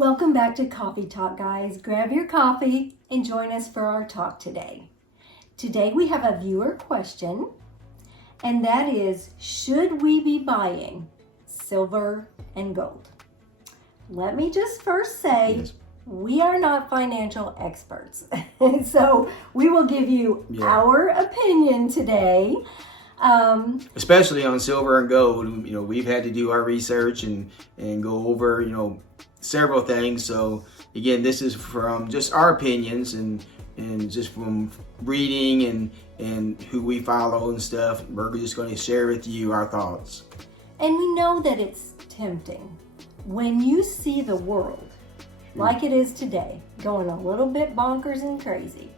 Welcome back to Coffee Talk, guys. Grab your coffee and join us for our talk today. Today we have a viewer question, and that is, should we be buying silver and gold? Let me just first say, Yes. we are not financial experts. So we will give you our opinion today. Especially on silver and gold, we've had to do our research and go over, several things. So again, this is from just our opinions and just from reading and who we follow and stuff. We're just going to share with you our thoughts. And we know that it's tempting. When you see the world like it is today, going a little bit bonkers and crazy,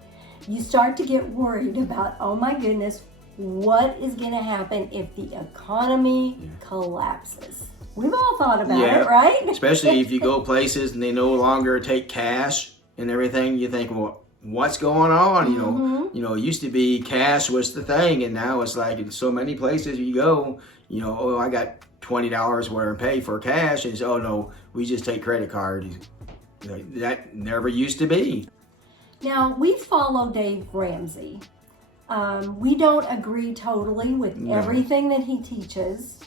you start to get worried about, oh my goodness, what is going to happen if the economy collapses? We've all thought about it, right? Especially if you go places and they no longer take cash and everything, you think, well, what's going on? It used to be cash was the thing, and now it's like in so many places you go, oh, I got $20 where I pay for cash, and oh no, we just take credit card. That never used to be. Now, we follow Dave Ramsey. We don't agree totally with everything that he teaches,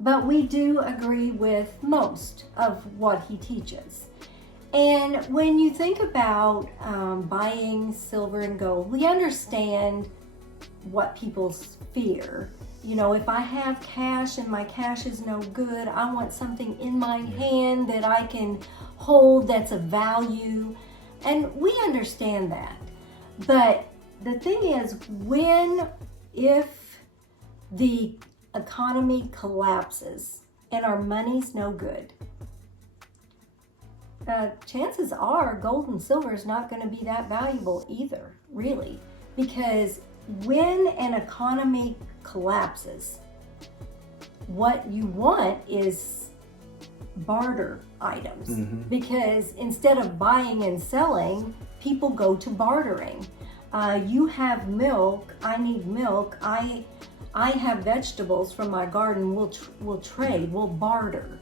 but we do agree with most of what he teaches. And when you think about buying silver and gold, we understand what people fear. If I have cash and my cash is no good, I want something in my hand that I can hold that's of value. And we understand that. But the thing is, if the economy collapses and our money's no good, chances are gold and silver is not going to be that valuable either, really. Because when an economy collapses, what you want is barter items. Because instead of buying and selling, people go to bartering. You have milk, I need milk, I have vegetables from my garden, we'll trade, we'll barter.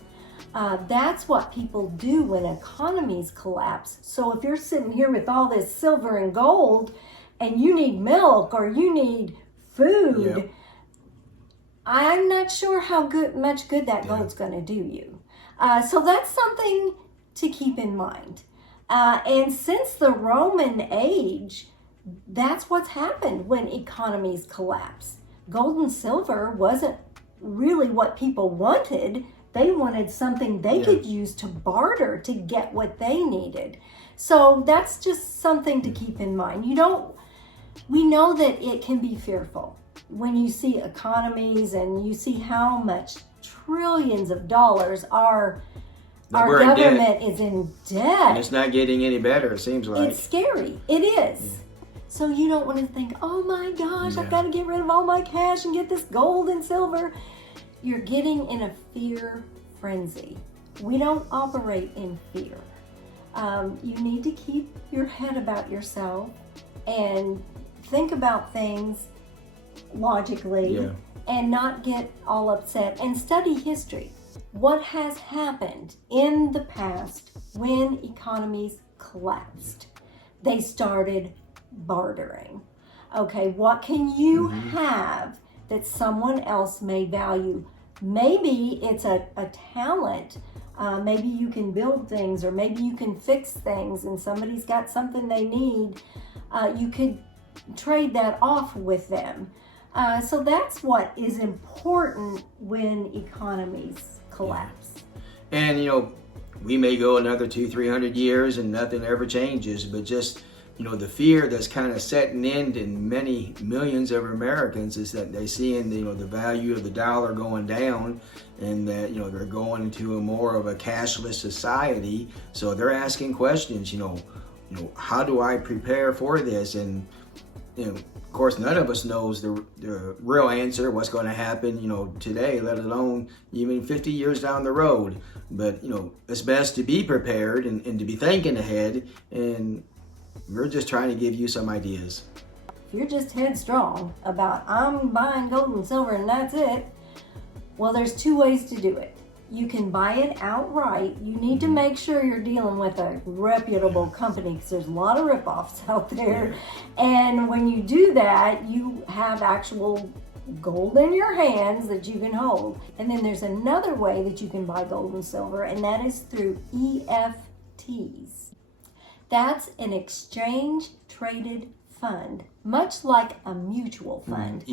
That's what people do when economies collapse. So if you're sitting here with all this silver and gold and you need milk or you need food, I'm not sure how much good that gold's going to do you. So that's something to keep in mind. And since the Roman age, that's what's happened when economies collapse. Gold and silver wasn't really what people wanted. They wanted something they could use to barter to get what they needed. So that's just something to keep in mind. We know that it can be fearful when you see economies and you see how much trillions of dollars our government is in debt. And it's not getting any better, it seems like. It's scary. It is. So you don't want to think, oh my gosh, I've got to get rid of all my cash and get this gold and silver. You're getting in a fear frenzy. We don't operate in fear. You need to keep your head about yourself and think about things logically and not get all upset, and study history. What has happened in the past when economies collapsed? They started bartering. Okay, what can you have that someone else may value? Maybe it's a talent. Maybe you can build things, or maybe you can fix things and somebody's got something they need. You could trade that off with them. So that's what is important when economies collapse. And we may go another 200-300 years and nothing ever changes, but just the fear that's kind of setting in many millions of Americans is that they're seeing the value of the dollar going down, and that they're going into a more of a cashless society. So they're asking questions. How do I prepare for this? And of course, none of us knows the real answer, what's going to happen, today, let alone even 50 years down the road. But, it's best to be prepared and to be thinking ahead, and we're just trying to give you some ideas. If you're just headstrong about, I'm buying gold and silver and that's it, well, there's two ways to do it. you can buy it outright. You need to make sure you're dealing with a reputable company, because there's a lot of ripoffs out there. And when you do that, you have actual gold in your hands that you can hold. And then there's another way that you can buy gold and silver, and that is through EFTs. That's an exchange traded fund, much like a mutual fund,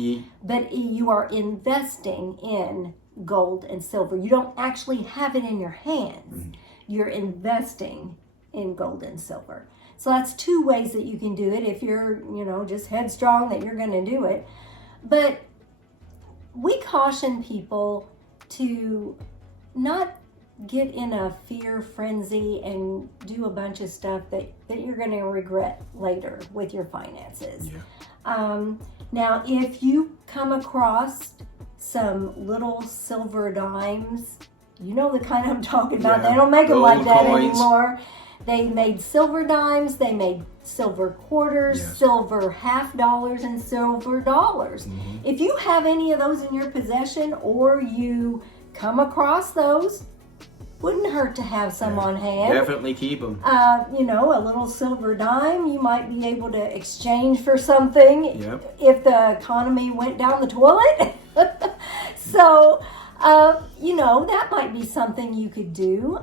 but you are investing in gold and silver. You don't actually have it in your hands. You're investing in gold and silver. So that's two ways that you can do it if you're, just headstrong that you're going to do it. But we caution people to not get in a fear frenzy and do a bunch of stuff that you're going to regret later with your finances. Now, if you come across some little silver dimes, you know the kind I'm talking about. They don't make them like that anymore. They made silver dimes, they made silver quarters, silver half dollars, and silver dollars. If you have any of those in your possession, or you come across those, wouldn't hurt to have some on hand. Definitely keep them. A little silver dime you might be able to exchange for something if the economy went down the toilet. So, that might be something you could do.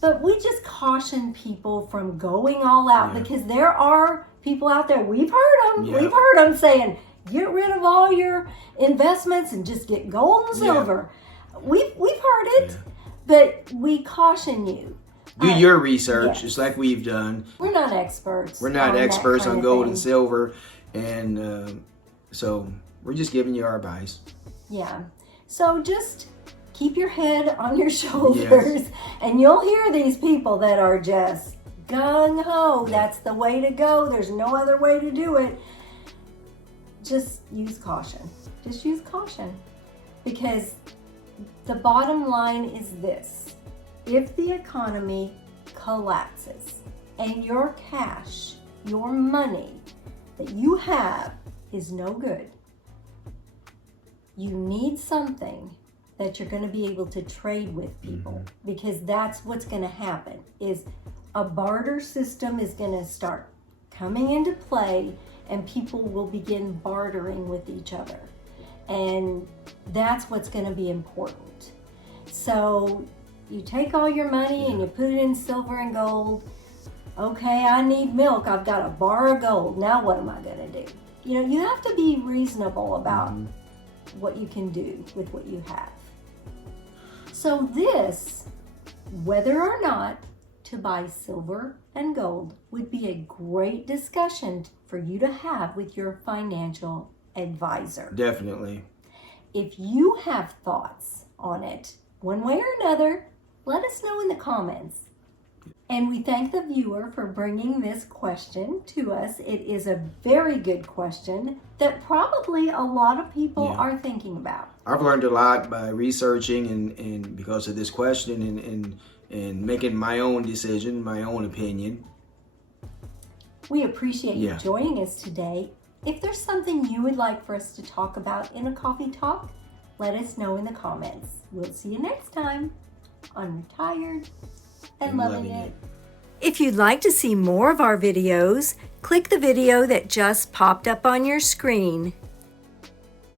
But we just caution people from going all out, because there are people out there, we've heard them. We've heard them saying, get rid of all your investments and just get gold and silver. We've heard it. But we caution you. Do your research, just like we've done. We're not experts. We're not experts on gold and silver. And so we're just giving you our advice. Yeah. So just keep your head on your shoulders. And you'll hear these people that are just gung-ho. That's the way to go. There's no other way to do it. Just use caution. Just use caution. Because the bottom line is this: if the economy collapses and your cash, your money that you have is no good, you need something that you're going to be able to trade with people, because that's what's going to happen. Is a barter system is going to start coming into play, and people will begin bartering with each other. And that's what's going to be important. So you take all your money and you put it in silver and gold. Okay, I need milk. I've got a bar of gold. Now what am I going to do? You have to be reasonable about what you can do with what you have. So this, whether or not to buy silver and gold, would be a great discussion for you to have with your financial advisor. Definitely. If you have thoughts on it, one way or another, let us know in the comments. And we thank the viewer for bringing this question to us. It is a very good question that probably a lot of people are thinking about. I've learned a lot by researching and because of this question and making my own decision, my own opinion. We appreciate you joining us today. If there's something you would like for us to talk about in a coffee talk, let us know in the comments. We'll see you next time on Retired and Loving It. If you'd like to see more of our videos, click the video that just popped up on your screen.